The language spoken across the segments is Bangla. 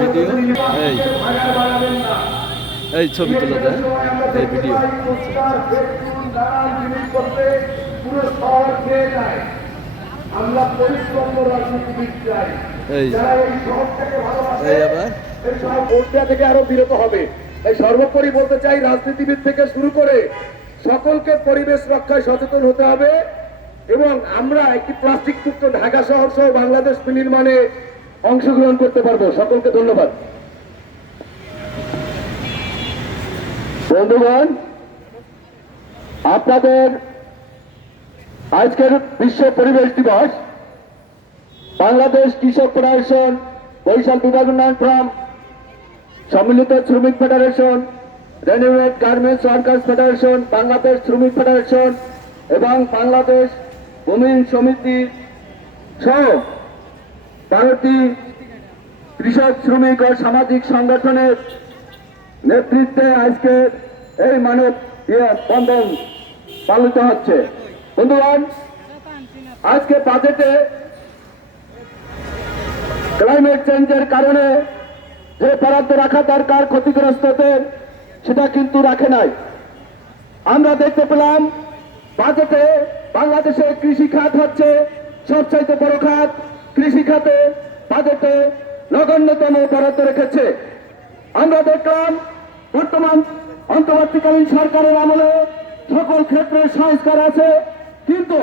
ভিডিও? এই এই ছবি তোলা যায় এই ভিডিও। এই এই আবার? থেকে আরও বিরত হবে। তাই সর্বোপরি বলতে চাই রাজনীতিবিদ থেকে শুরু করে সকলকে পরিবেশ রক্ষায় সচেতন হতে হবে। এবং আমরা একটি প্লাস্টিক মুক্ত ঢাকা শহর সহ বাংলাদেশ বিনির্মাণে অংশগ্রহণ করতে পারব। সকলকে ধন্যবাদ। বন্ধুগণ, আপনাদের আজকের বিশ্ব পরিবেশ দিবস, বাংলাদেশ কৃষক ফেডারেশন, বরিশাল বিভাগ উন্নয়ন ফ্রম, সম্মিলিত শ্রমিক federation renewed garments workers federation, Bangladesh শ্রমিক ফেডারেশন এবং বাংলাদেশ ভূমিহীন সমিতি সহ বারোটি কৃষক শ্রমিক ও সামাজিক সংগঠনের নেতৃত্বে আজকে এই মানব বন্ধন পালিত হচ্ছে। বন্ধুগণ, আজকে বাজেটে ক্লাইমেট চেঞ্জের কারণে যে বরাদ্দ রাখা দরকার ক্ষতিগ্রস্তদের, সেটা কিন্তু রাখে নাই। আমরা দেখতে পেলাম বাজেটে বাংলাদেশে কৃষি খাত হচ্ছে সবচাইতে বড় খাত। কৃষি খাতে বাজেটে নগণ্যতম বরাদ্দ রেখেছে। আমরা দেখলাম, বর্তমান অন্তর্বর্তীকালীন সরকারের আমলে সকল ক্ষেত্রে সংস্কার আছে, কিন্তু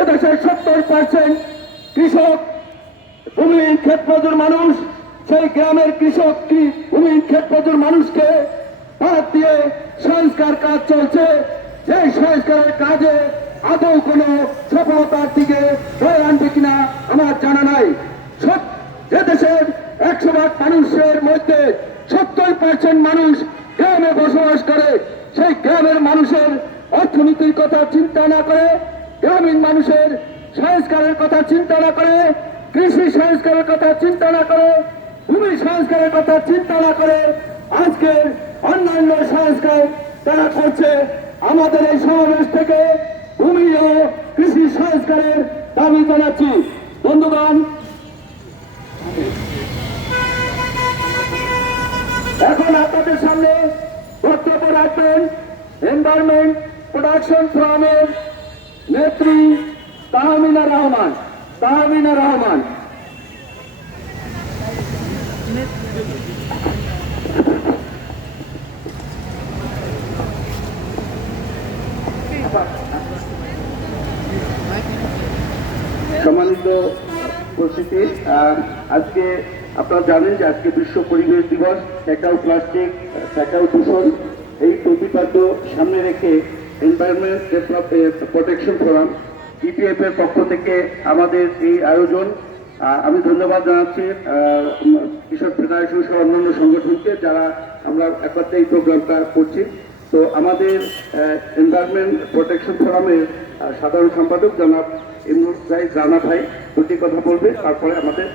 এদেশের সত্তর পার্সেন্ট কৃষক ভূমিহীন ক্ষেত মজুর মানুষ, সেই গ্রামের কৃষক কি ভূমিহীন ক্ষেত মজুর মানুষকে বাদ দিয়ে সংস্কার কাজ চলছে? সেই সংস্কারের কাজে আদৌ কোনো সফলতার দিকে বয়ে আনবে কিনা আমার জানা নাই। যে দেশের একশো ভাগ মানুষের মধ্যে সত্তর পার্সেন্ট মানুষ গ্রামে বসবাস করে, সেই গ্রামের মানুষের অর্থনীতির কথা চিন্তা না করে, গ্রামীণ মানুষের সংস্কারের কথা চিন্তা না করে, কৃষি সংস্কারের কথা চিন্তা না করে, ভূমি সংস্কারের কথা চিন্তা না করে, আজকের অন্যান্য সংস্কার তারা করছে, আমাদের এই সমাবেশ থেকে ভূমি ও কৃষি সংস্কারের দাবি জানাচ্ছি। বন্ধুগণ, এখন আপনাদের সামনে বক্তব্য রাখবেন এনভায়রনমেন্ট প্রোডাকশন ফোরামের নেত্রী তাহমিনা রহমান। তাহমিনা রহমান। সম্মানিত উপস্থিতি আজকে আপনারা জানেন যে আজকে বিশ্ব পরিবেশ দিবস ফ্যাকাউ প্লাস্টিক ফ্যাকাউ দূষণ, এই প্রতিপাদ্য সামনে রেখে এনভায়রনমেন্ট প্রোটেকশন ফোরাম ইপিএফ এর পক্ষ থেকে আমাদের এই আয়োজন। আমি ধন্যবাদ জানাচ্ছি কৃষক ফেডারেশন সহ অন্যান্য সংগঠনকে যারা আমরা একত্রে এই প্রোগ্রামটা করছি। তো আমাদের এনভায়রনমেন্ট প্রোটেকশন ফোরামের সাধারণ সম্পাদক জনাব ইমরুল মুহূর্তে জানা ভাই দুটি কথা বলবে তারপরে আমাদের